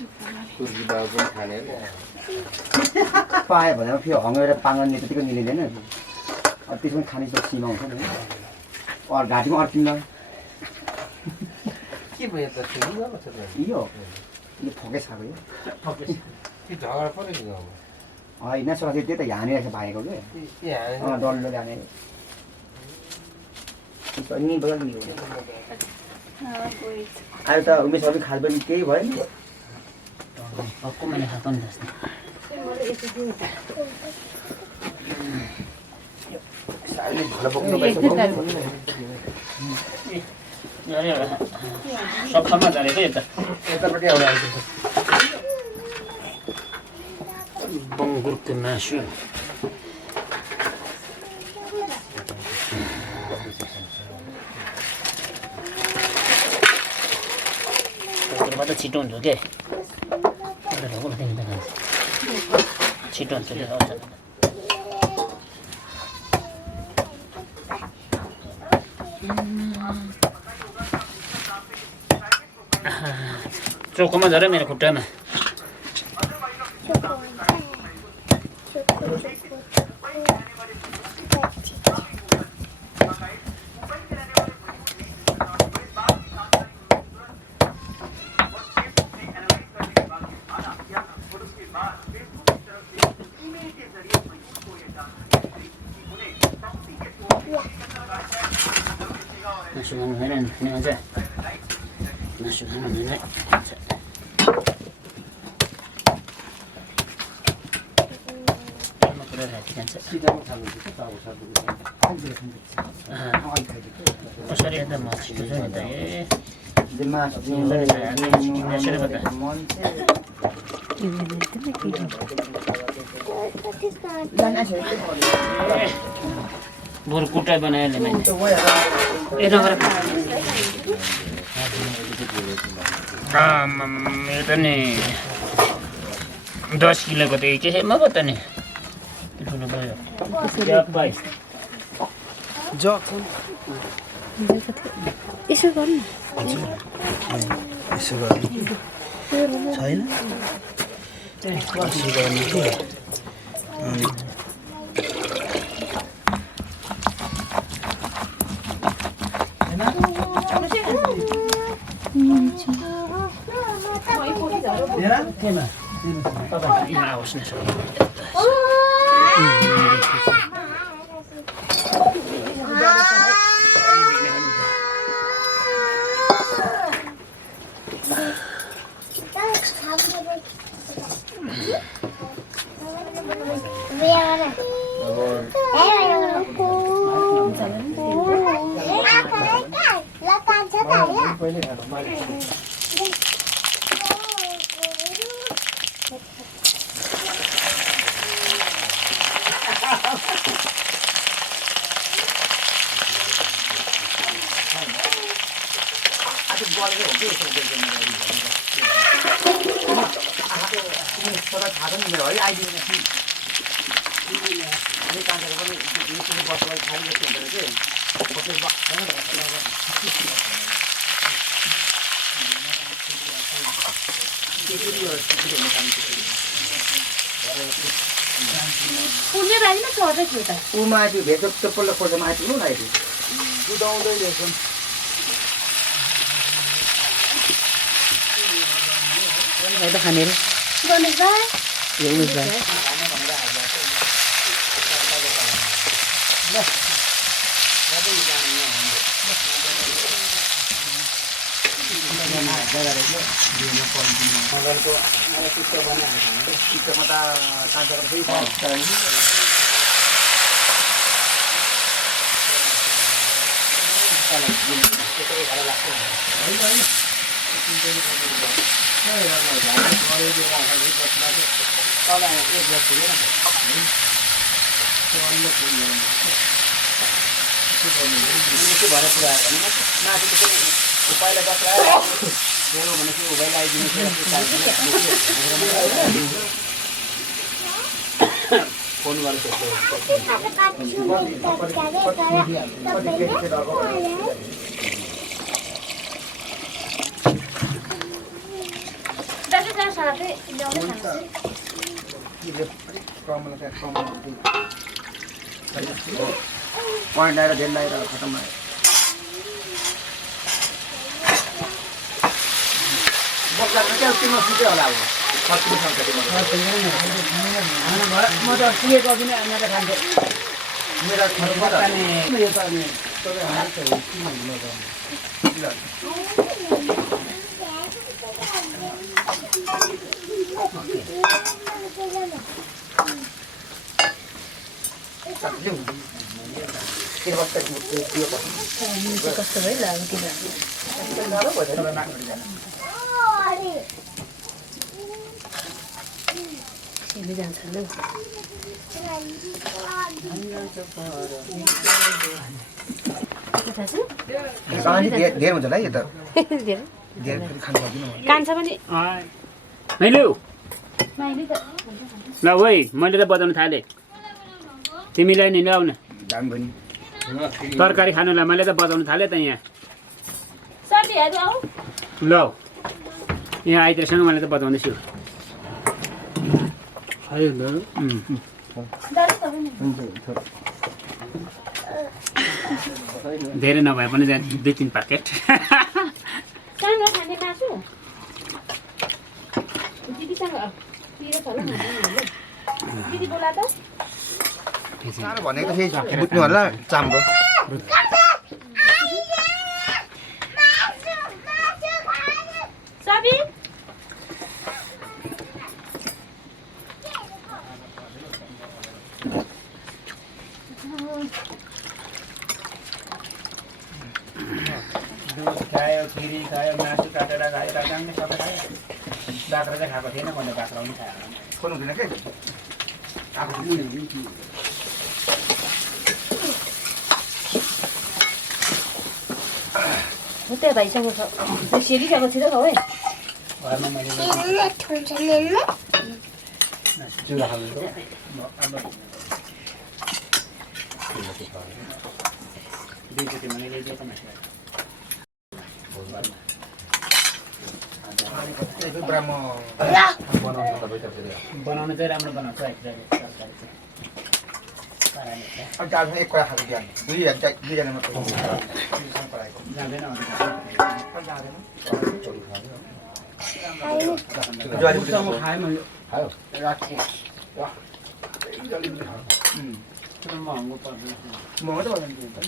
तुर्की दाल पनि खाने पायो भने फेरि हँगेर पाङ्गन त्यतिको मिलिँदैन त्यसमा खाने त सीमा हुन्छ नि घाँटीमा अड्किँदा के भयो त यो फोकै खाएको यो झगडा परेको गाउँमा होइन सके त्यही त हानेर भागेको के डल्लो हाने नि अहिले त उमेशहरू खाल पनि केही भयो नि Aku mana haton das. साइले भला बोक्नु पर्छ अरे सफामा झरेको यता यतापट्टि आउँदा आइन्छ बङ्गुरको मासु त छिटो हुन्छ के छिटो हुन्छ के चोकोमा झरे मेरो खुट्टामा Nasi mana mana ni aja. Nasi mana mana. Mau kerja hati kan sih. Oh sorry ada masih tu saya ada. masih कुटा बनाया ले मैंने ये नगर ये तो नहीं 10 किलो को तो एक है मैं पता नहीं कितना भाई क्या भाई जॉक यसो गर्नु यसो गर्नु छैन यसो गर्नु के केमा यहाँ आओस् न पुण्य रानी में छोड़ रखी था वो माटी भेज तो पल्ले पल्ले माटी लो लाइट उदाउँदै ल्याएको है तो खाने रे गणेश भाइ गणेश भाइ अचार साथै ल्याउनु खान्छु पॉइंट आएर धेर आएर खतम आयो बस्दा चाहिँ तिम्रो सुकै होला अब कति सक्छ म त पुगेको पनि आमाले खान्थे मेरो यो त अनि कस्तो भयो लाग्यो किन सिमी जान्छ लु धेर हुन्छ होला है यो त धेरै धेर फेरि खानु पर्दैन कान्छ पनि मैले माइली त ल ओइ मैले त बजाउन थालेँ तिमीलाई नि ल्याउन दामी भयो नि तरकारी खानुलाई मैले त बजाउन थालेँ त यहाँ साथीहरू आऊ ल यहाँ आइतेसँग मैले त बजाउँदैछु धेरै नभए पनि 2-3 प्याकेट सानो खाने मासु दिदीसँग पिरो छ ल दिदी बोला त सानो भनेको फेरि बुझ्नु होला चाम्रो साबी दुध खायो खिरी खायो मासु काटेर खायो राजाङले सबै खायो बाख्रा चाहिँ खाएको थिएन मैले बाख्रा पनि खायो खोल्नु हुँदैन के त्यहाँ भाइसँग छ त्यो सेकिसकेको थियो त है घरमा मैले चिउरा खानु दुईचोटि मैले ल्याइदिएको मासु बनाउनु चाहिँ राम्रो बनाउँछ तरकारी चाहिँ एक कुरा खाएको बिहान दुईजना मात्र जाँदैन खाएँ मैले महँगो पर्दैन महँगो त